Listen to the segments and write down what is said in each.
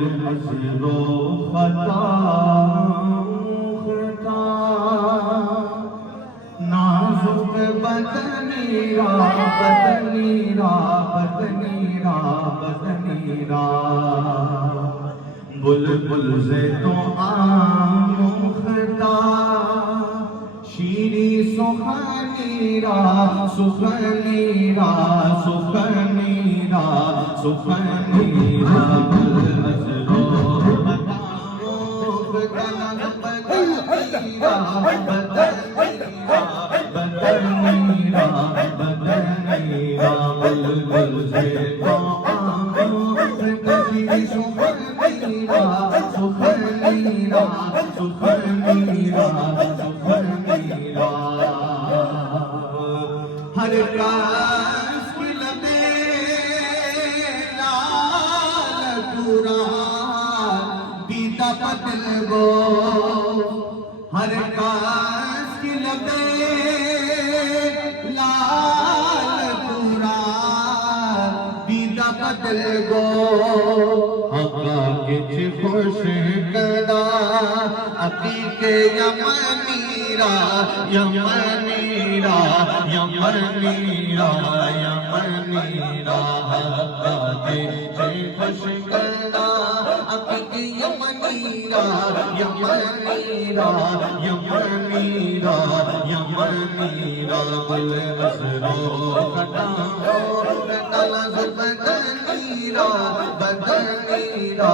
عذر و خطا خطا نازک بدنی را بدنی را بدنی را بدنی را بلبل سے تو آموختہ شیری سخنی را سخنی را سخنی را سخنی را بالعذر و بدنی را بدنی را بدنی را بلبل سے تو آموختہ شیری سخنی را سخنی را سخنی را سخنی را ہر کاس کی لبے لال تورا بیتا پتل گو ہر کاس کی لبے لال تورا بیتا پتل گو حقا کچھ خوش کدا عقیق یمنی را یمنی را یمنی را یمنی را حقا کچھ خوش کدا عقیق یمنی را یمنی را یمنی را یمنی را بالعذر و خطا بدنی را بدنی را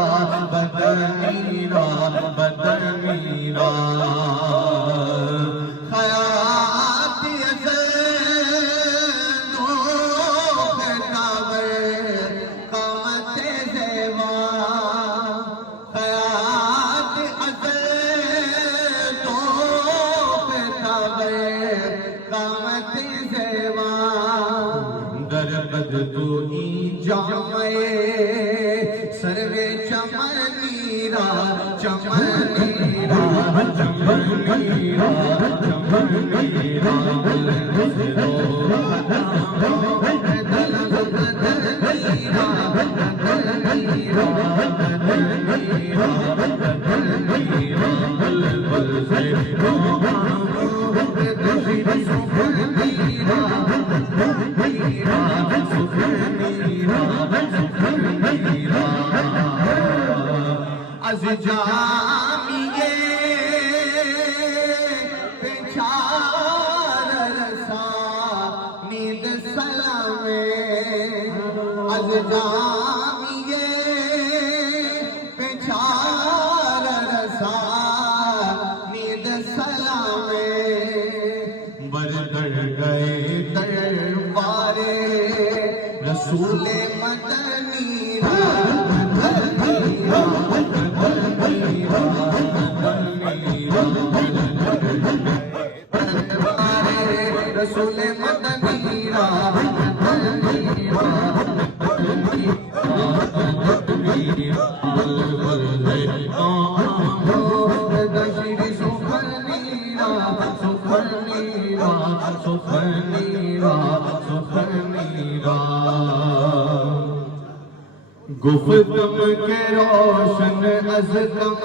بدنی را بدنی را خیاط ازل نوخ کعبہ قامت زیبا خیاط ازل نوخ کعبہ قامت زیبا دربد تو ای جامعے سروے چمنی را چمنی را چمنی را چمنی را بالعذر و بدنی را بدنی را بدنی را بدنی را بلبل سے تو آموختہ سخنی را سخنی را سخنی را سخنی را از جامیے پیچار رسا نیند سلامے از جامیے پیچار رسا نیند سلامے بردر گئے دربار رسول مدنی را بدنی را بدنی را بدنی را رسول مدنی را بدنی را بدنی را بلبل سے تو آموختہ شیری سخنی را سخنی را سخنی را سخنی را گفتم کے روشن از دم